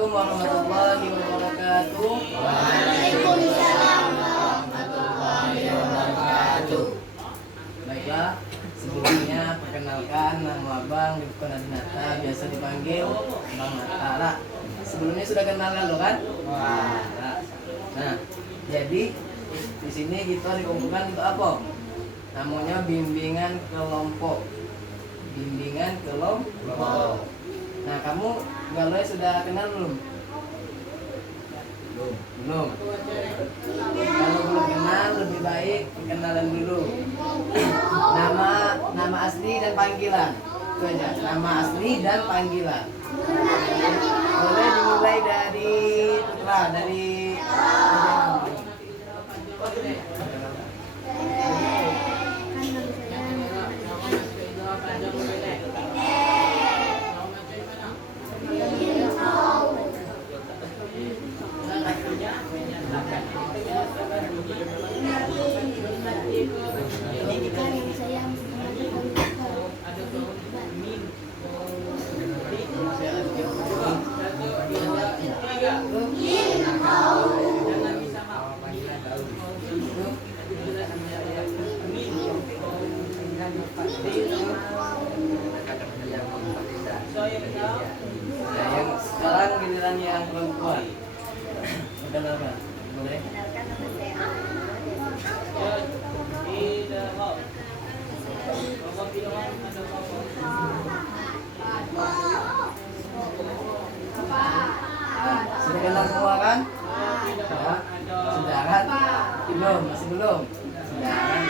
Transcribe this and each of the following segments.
Assalamualaikum warahmatullahi wabarakatuh. Waalaikumsalam warahmatullahi wabarakatuh. Baiklah, sebelumnya perkenalkan nama Abang Rifkon Adinata, biasa dipanggil Bang Natara. Sebelumnya sudah kenal kan lo kan? Nah, jadi di sini kita dikumpulkan untuk apa? Namanya bimbingan kelompok. Bimbingan kelompok. Nah, kamu galau sudah kenal belum? Belum. Kalau belum kenal, lebih baik perkenalan dulu. Nama asli dan panggilan. Itu aja. Nama asli dan panggilan. Boleh dimulai dari Putra, dari yang sekarang giliran yang perempuan. Udah lama, boleh? Sudah kenal semua kan? Sudah kan? Belum, masih belum. Sudah kan?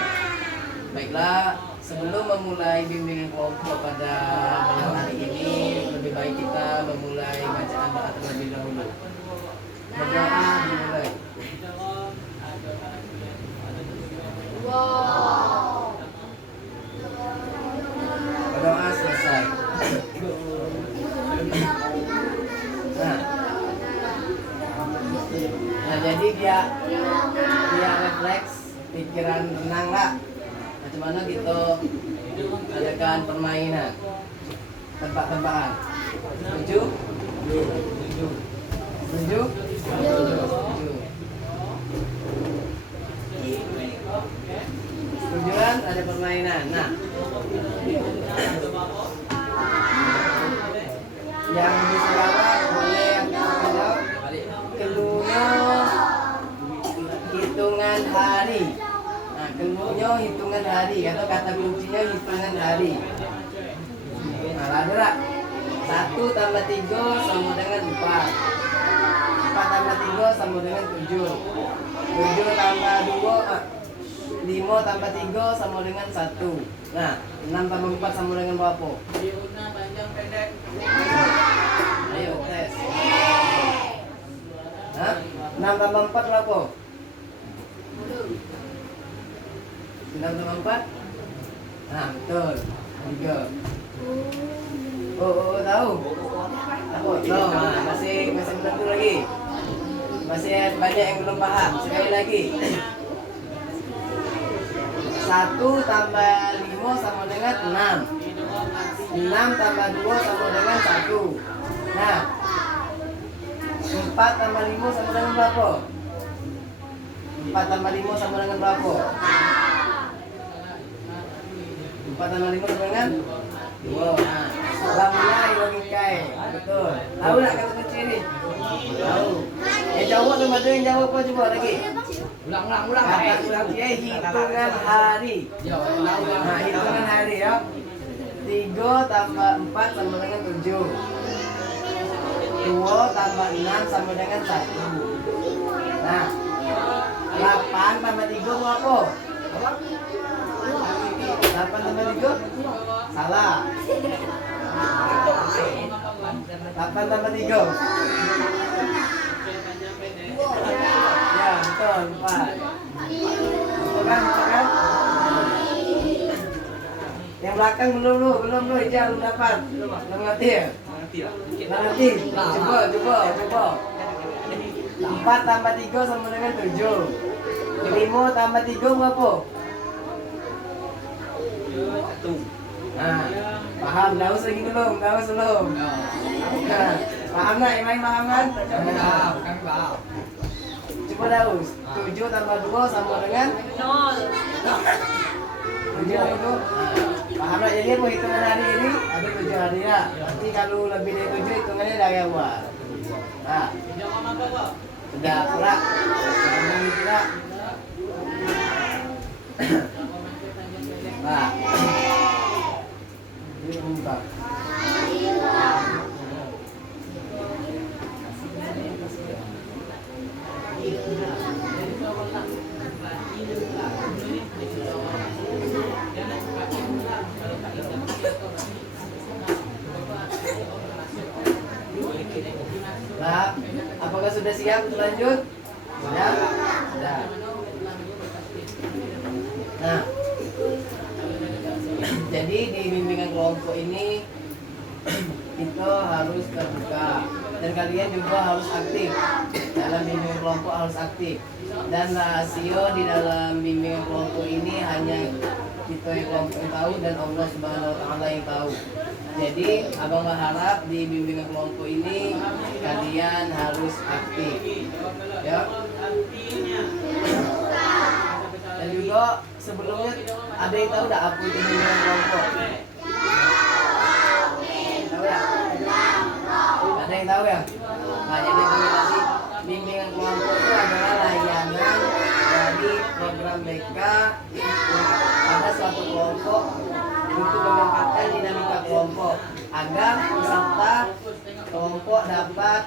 Baiklah, sebelum memulai bimbingan kelompok pada malam hari ini, lebih baik kita memulai bacaan doa terlebih dahulu. Berdoa dimulai. Berdoa selesai. Nah, jadi dia refleks, pikiran tenang nggak? Macam mana kita adakan permainan, tebak-tebakan. Setuju? Setuju? Setuju kan? Ada permainan. Nah, yang bisa jawab boleh yang jawab. Keluarnya hitungan hari. Nah, keluarnya hitungan hari atau kata kuncinya hitungan hari. Nah, lalu 1 tambah 3 sama dengan 4. 4 tambah 3 sama dengan 7. 7 tambah 2 5 tambah 3 sama dengan 1. Nah, 6 tambah 4 sama dengan berapa? Panjang pendek. Ayo tes. Hah? 6 tambah 4 berapa? 6 tambah 4? Nah, betul. 3. Oh, tahu? Tahu? Nah, masih belum tentu lagi. Masih banyak yang belum paham. Sekali lagi. 1 tambah 5 sama dengan 6. 6 tambah 2 sama dengan 1. Nah, 4 tambah 5 sama dengan berapa? 4 tambah 5 sama dengan berapa? 4 tambah 5 sama dengan 2. Nah, mulai logika. Betul. Tahu tak kata kunci ini? Tahu. Yang jawab sama ada yang jawab apa coba lagi? Ulang. Kata kunci hitungan hari. Nah, hitungan hari ya. 3 tambah 4 sama dengan 7. 2 tambah 6 sama dengan 1. Nah, 8 tambah 3 berapa? 8 tambah 3? Salah. 8 tambah 3. Ya, betul, 4. Betul kan? Yang belakang belum lu, Ijal belum dapat. Belum ngerti ya? Nanti. Coba. 4 tambah 3 sama dengan 7. 5 tambah 3 berapa? 1. Nah, paham? Daus lagi belum? Nah, Paham nggak? Yang lain paham kan? Kami paham, kami paham. Coba Daus. 7 tambah 2 sama dengan 0. 7 itu. Paham nggak? Jadi mau hitungan hari ini ada 7 hari ya. Nanti kalau lebih dari 7 hitungannya dari awal. Nah, sudah pula. Ini pula. Nah, ini buka. Nah, apakah sudah siap untuk lanjut? Sudah? Sudah. Nah, jadi di bimbingan kelompok ini kita harus terbuka dan kalian juga harus aktif dalam bimbingan kelompok, harus aktif. Dan rasio di dalam bimbingan kelompok ini hanya kita yang kelompok yang tahu dan Allah Subhanahu Wa Taala yang tahu. Jadi abang berharap di bimbingan kelompok ini kalian harus aktif, ya. Dan juga sebelumnya ada yang tahu tak apa itu bimbingan kelompok? Tahu ya? Ada yang tahu ya? Nah, jadi bimbingan kelompok itu adalah layanan dari program BK pada suatu kelompok untuk meningkatkan dinamika kelompok agar peserta kelompok dapat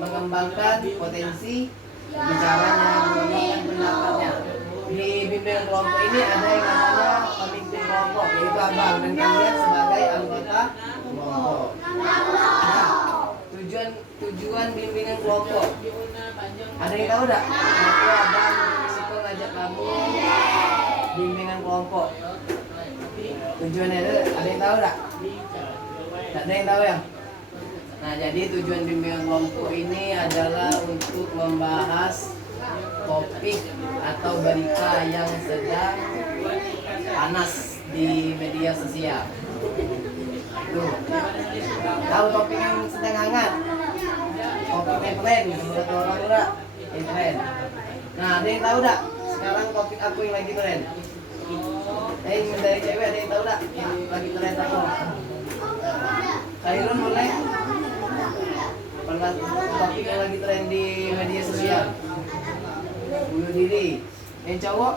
mengembangkan potensi bicaranya, mengembangkan pendapatnya. Di bimbingan kelompok ini ada yang namanya pemimpin kelompok, yaitu abang dan kalian sebagai anggota kelompok. Nah, tujuan bimbingan kelompok ada yang tahu tak? Kenapa abang risiko ngajak kamu bimbingan kelompok? Tujuannya ada yang tahu tak? Tak ada yang tahu ya? Nah, jadi tujuan bimbingan kelompok ini adalah untuk membahas topik atau berita yang sedang panas di media sosial. Tuh. Tahu topik yang sedang hangat? Topik yang tren, menurut orang enggak? Yang tren. Nah, ada yang tahu tak? Sekarang topik aku yang lagi tren. Dari cewek ada yang tahu tak? Yang lagi tren apa? Khairun boleh? Pernah topik yang lagi tren di media sosial? Bunuh diri. Yang cowok?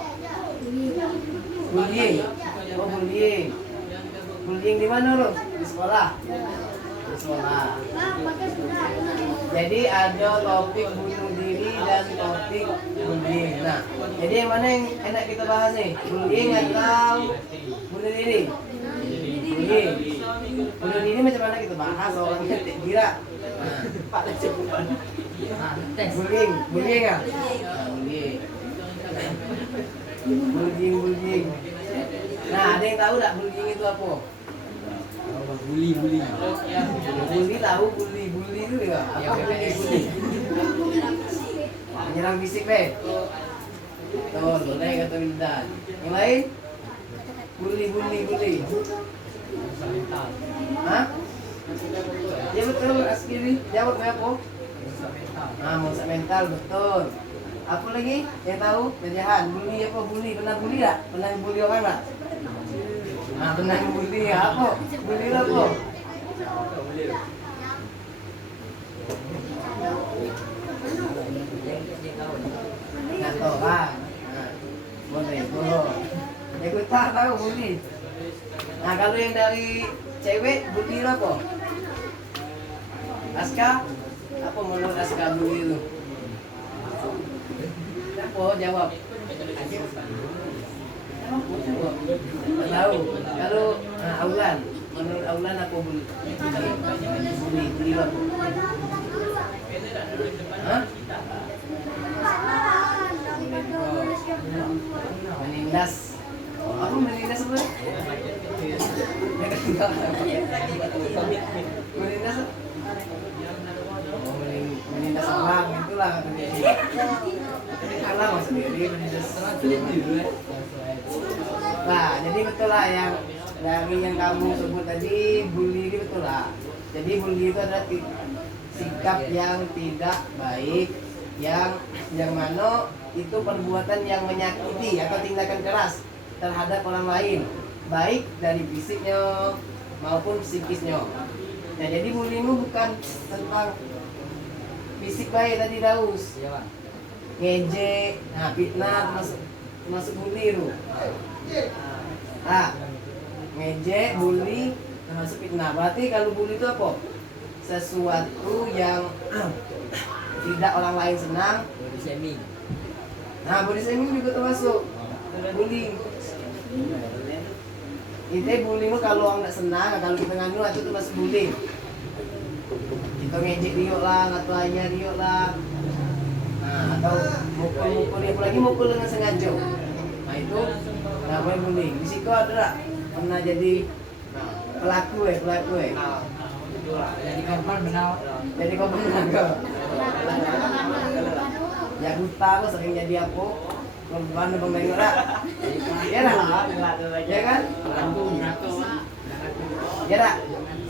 Bullying. Oh, bullying. Bullying di mana lo? Di sekolah. Di sekolah. Jadi ada topik bunuh diri dan topik bullying. Nah, jadi yang mana yang enak kita bahas nih? Bullying atau bunuh diri? Bullying. Bunuh diri macam mana kita bahas? Orangnya tak kira. Bullying, bullying ya? Bullying. Nah, ada yang tahu tak bullying itu apa? Bully. Bully tahu, bully itu ya? Apa bully? Menyerang fisik deh. Betul, boleh kata Windan. Yang lain? Bully. Hah? Ya betul, Askiri. Jawab apa? Nah, merusak mental, betul. Apa lagi? Yang tahu? Penjahat. Bully apa? Bully. Pernah bully tak? Pernah bully orang tak? Nah, pernah bully apa? Bully apa? Nggak tahu kan? Boleh. Ya gue tak tahu bully. Nah, kalau yang dari cewek bully apa? Aska? Apa menurut Aska bully itu? Apa? Jawab. Tak tahu. Kalau Aulan, menurut Aulan apa bully? Bully apa? Hah? Menindas. Apa menindas apa? Menindas apa? Menindas orang itulah kalah mas sendiri menindas. Nah, jadi betul lah yang dari yang kamu sebut tadi bully ini betul lah. Jadi bully itu ada sikap yang tidak baik, yang mana itu perbuatan yang menyakiti atau tindakan keras terhadap orang lain, baik dari fisiknya maupun psikisnya. Nah, jadi bullying itu bukan tentang fisik baik tadi Daus. Iya, Bang. Ngejek, nah fitnah masuk bully itu. Nah, ngejek, bully termasuk fitnah. Berarti kalau bully itu apa? Sesuatu yang tidak orang lain senang. Body shaming. Nah, body shaming juga termasuk bullying. Intinya bullying itu kalau orang tidak senang, kalau kita nganu itu termasuk bullying. Kita ngejek dia lah, ngatuanya dia lah. Nah, atau mukul dia, apalagi mukul dengan sengaja. Nah, itu namanya bullying. Di situ ada pernah jadi pelaku Jadi korban benar. jadi korban naga. Ya buta aku sering jadi apa? Korban abang tengok tak? Ya tak? Ya kan? Ya tak?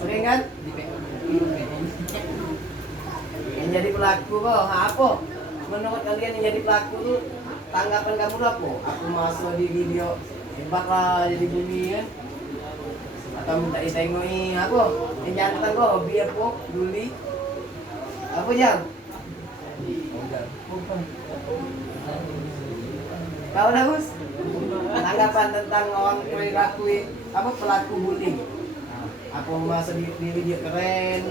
Sering kan? Yang jadi pelaku kok, apa? Menurut kalian yang jadi pelaku tuh tanggapan kamu tuh apa? Aku masuk di video hebat lah jadi bully kan? Atau minta ditengoi apa? Yang jantan kok hobi apa? Bully? Apa jam? Kau Daus? Tanggapan tentang orang perilaku apa pelaku bullying? Apa masuk di video keren?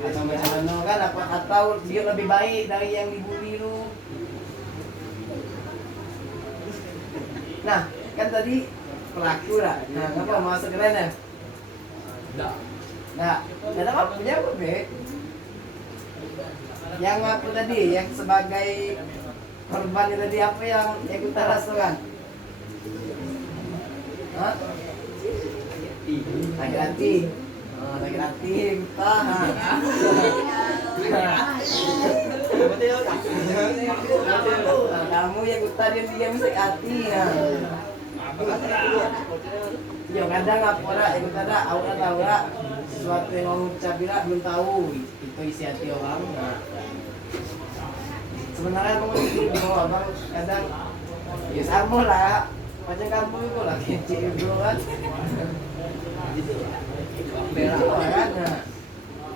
Atau macam mana kan? Atau dia lebih baik dari yang dibully lu? Nah, kan tadi pelaku lah. Nah, apa masuk keren ya? Enggak. Nah, ada apa punya apa be? Yang apa tadi? Yang sebagai korban tadi apa yang kita rasakan? Hah? Sakit hati. Oh, sakit hati, tahan. Nah, kamu yang utah dia sakit hati ya. Ya kadang apa ora ikut ada aura tahu ora sesuatu yang orang ucap belum tahu itu isi hati orang. Nah, sebenarnya kamu itu abang kadang ya sama lah macam kamu itu lah kecil itu kan. Kan?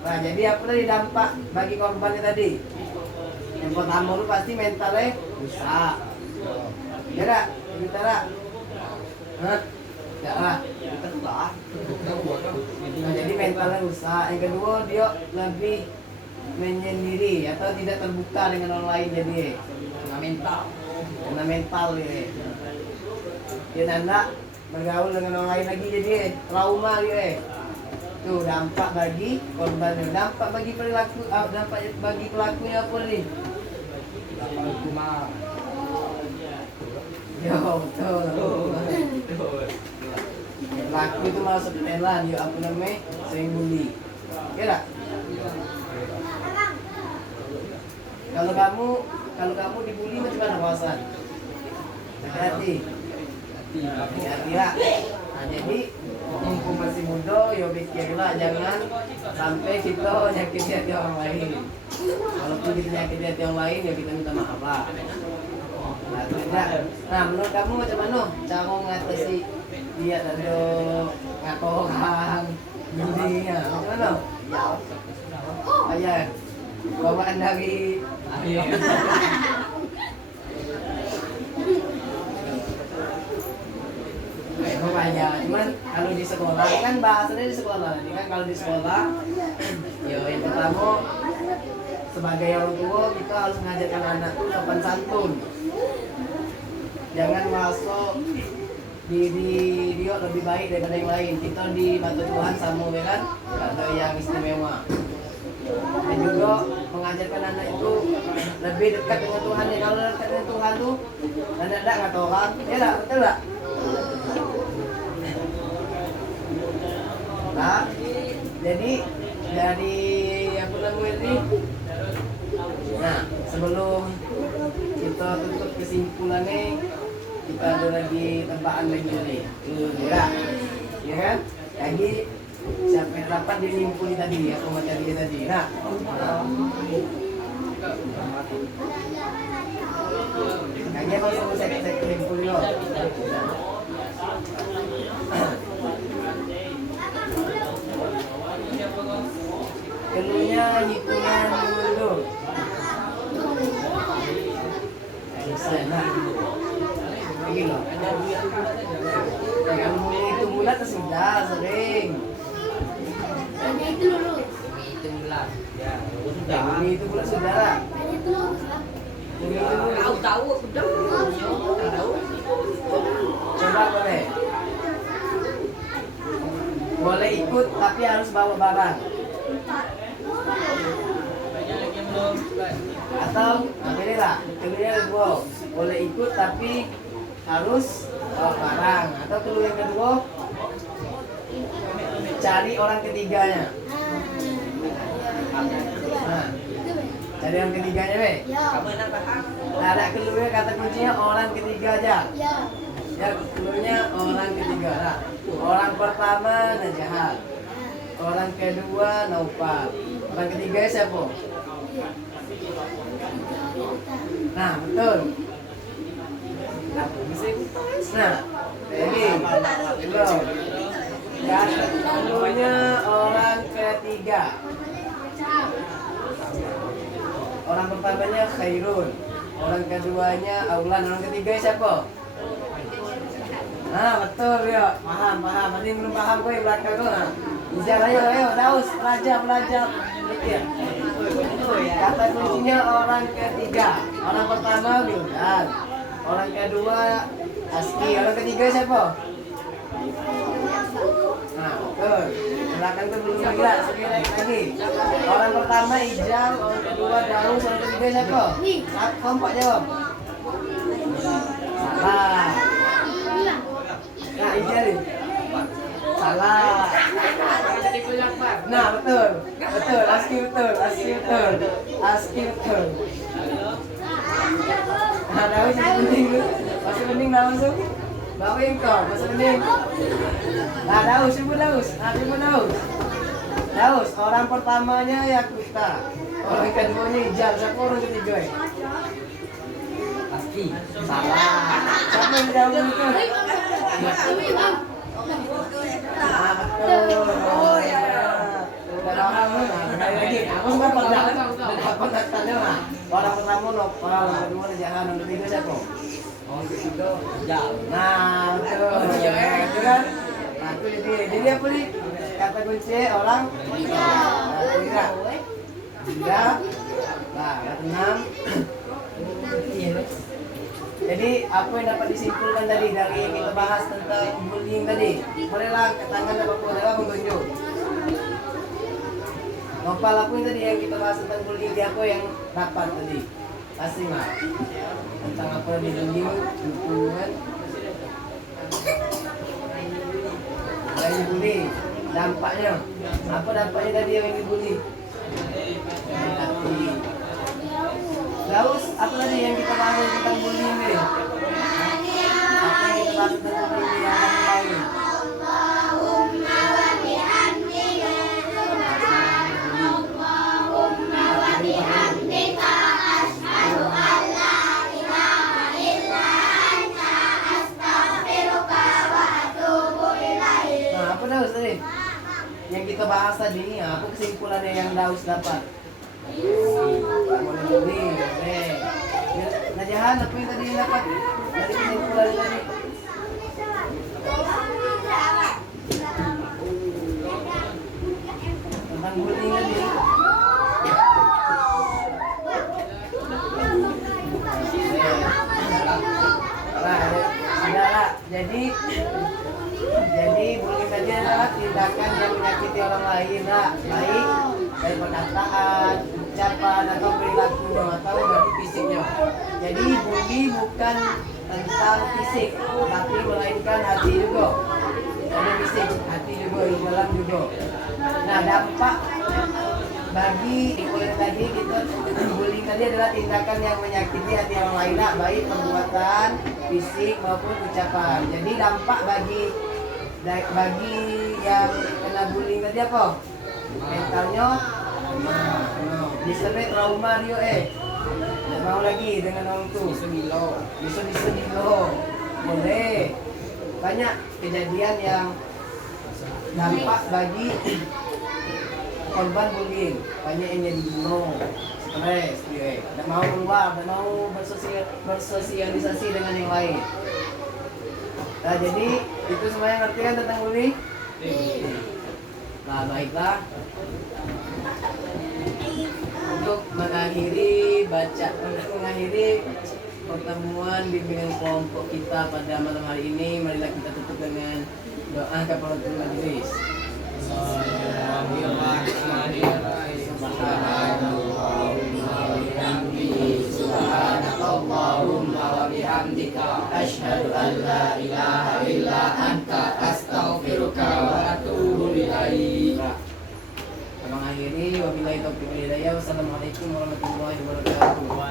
Nah, jadi apa tadi dampak bagi korbannya tadi? Yang pertama lu pasti mentalnya rusak. Ya enggak? Kita lah. Hah? Ya lah. Nah, jadi mentalnya rusak. Yang kedua dia lebih menyendiri atau tidak terbuka dengan orang lain jadi kena mental ya. Dia tidak bergaul dengan orang lain lagi jadi trauma dia. Tuh dampak bagi korbannya, dampak bagi perilaku, dampak bagi pelakunya apa nih? Dapat hukuman. Yo, betul. Pelaku itu masuk ke Thailand, yo apa namanya? Sering bully. Ya tak? Kalau kamu dibully macam mana perasaan? Hati-hati. Hati-hati lah. Nah, jadi mumpung masih muda, yo pikirlah jangan sampai kita nyakiti hati orang lain. Walaupun kita nyakiti hati orang lain, ya kita minta maaf lah. Nah, tidak. Nah, menurut kamu macam mana cara mengatasi dia tadi ngaku orang bullyingnya? Macam mana? Ayah, bawaan dari itu banyak, cuman kalau di sekolah kan bahasanya di sekolah ini kan kalau di sekolah yo yang pertama sebagai orang tua kita harus mengajarkan anak tuh sopan santun, jangan masuk diri dia lebih baik daripada yang lain. Kita di mata Tuhan sama ya kan, ada yang istimewa. Dan juga mengajarkan anak itu lebih dekat dengan Tuhan. Ya kalau dekat dengan Tuhan tuh anak tidak kata orang, ya tak betul tak? Nah, jadi dari apa namanya ini? Nah, sebelum kita tutup kesimpulannya, kita ada lagi tebakan lagi nih. Ya kan? Lagi siapa yang dapat dia nimpuli tadi, aku materi dia tadi. Nah, kayaknya langsung saya nimpuli loh. Keluarnya hitungan dulu. Bisa, nah. Lagi loh. Kalau mau hitung bulat sudah sering. Itu bulan. Ya, sudah. Itu bulat sudah lah. Tahu aku tahu. Coba boleh. Boleh ikut tapi harus bawa barang. Atau pilih lah, pilihnya kedua. Boleh ikut tapi harus bawa barang. Atau pilih yang kedua, cari orang ketiganya. Nah, cari orang ketiganya, be. Nah, ada keluarnya kata kuncinya orang ketiga aja. Ya, keluarnya orang ketiga. Nah, orang pertama Najahal. Orang kedua Naufal. Orang ketiga siapa? Nah, betul. Nah, ini belum. Dan keluarnya orang ketiga. Orang pertamanya Khairun. Orang keduanya Aulan. Orang ketiga siapa? Nah, betul ya. Paham. Tadi belum paham gue belakang gue. Nah. Izar, ayo, Daus, belajar. Mikir. Kata kuncinya orang ketiga. Orang pertama Wildan. Orang kedua Aski. Orang ketiga siapa? Nah, betul. Belakang tuh belum lagi. Orang pertama Ijam, orang kedua Daus, orang ketiga siapa? Kompak jawab. Salah. Nah, Ijam. Salah. Nah, betul. Aski betul. Nah, Daus masih mending langsung. Bawain kau, masih mending. Nah, Daus. Daus, orang pertamanya Yakuta. Orang keduanya Ijal. Siapa orang ketiga? Pasti. Salah. Siapa yang Daus itu? Nah, betul. Oh ya. Udah lama kembali lagi. Aku sempat dapat tanya mah. Orang pertama Nopal, orang kedua Jahan, orang ketiga siapa? Orang ketiga jauh. Nah, betul. Itu kan? Nah, itu dia. Jadi apa nih? Kata kunci orang tiga. Nah, kata 6. Jadi apa yang dapat disimpulkan tadi dari yang kita bahas tentang bullying tadi? Bolehlah ke tangan apa pun menunjuk. Nopal apa yang tadi yang kita bahas tentang bullying dia apa yang dapat tadi? Pasti mah tentang apa yang dibullying, hubungan. Dari bully, dampaknya apa dampaknya tadi yang dibully? Daus, apa tadi yang kita bahas tentang bullying ini? Apa yang kita bahas tentang bullying yang kamu tahu? Nah, apa Daus tadi? Yang kita bahas tadi, apa kesimpulannya yang Daus dapat? Bullying, oke. Najahan, apa yang tadi yang dapat dari kesimpulan tadi? Tentang bullying tadi. Nah, saudara, jadi bullying tadi adalah tindakan yang menyakiti orang lain, nah, baik dari perkataan, ucapan atau perilaku atau dari fisiknya. Jadi bully bukan tentang fisik, tapi melainkan hati juga. Ada fisik, hati juga, di dalam juga. Nah, dampak bagi bullying tadi kita bullying tadi adalah tindakan yang menyakiti hati orang lain, baik perbuatan, fisik maupun ucapan. Jadi dampak bagi yang kena bullying tadi apa? Mentalnya bisa trauma dia Tidak mau lagi dengan orang tuh. Bisa dilo. Boleh. Banyak kejadian yang dampak bagi korban bullying. Banyak yang jadi bunuh, stres, tidak mau keluar, tidak mau bersosialisasi dengan yang lain. Nah, jadi itu semuanya ngerti kan tentang bullying? Nah, baiklah. Untuk mengakhiri pertemuan bimbingan kelompok kita pada malam hari ini, marilah kita tutup dengan doa kafaratul majelis. Subhanakallahumma wa bihamdika asyhadu an la ilaha illa anta astaghfiruka wa atubu ilaik. Mengakhiri wabillahi taufiq wal hidayah. Wassalamualaikum warahmatullahi wabarakatuh.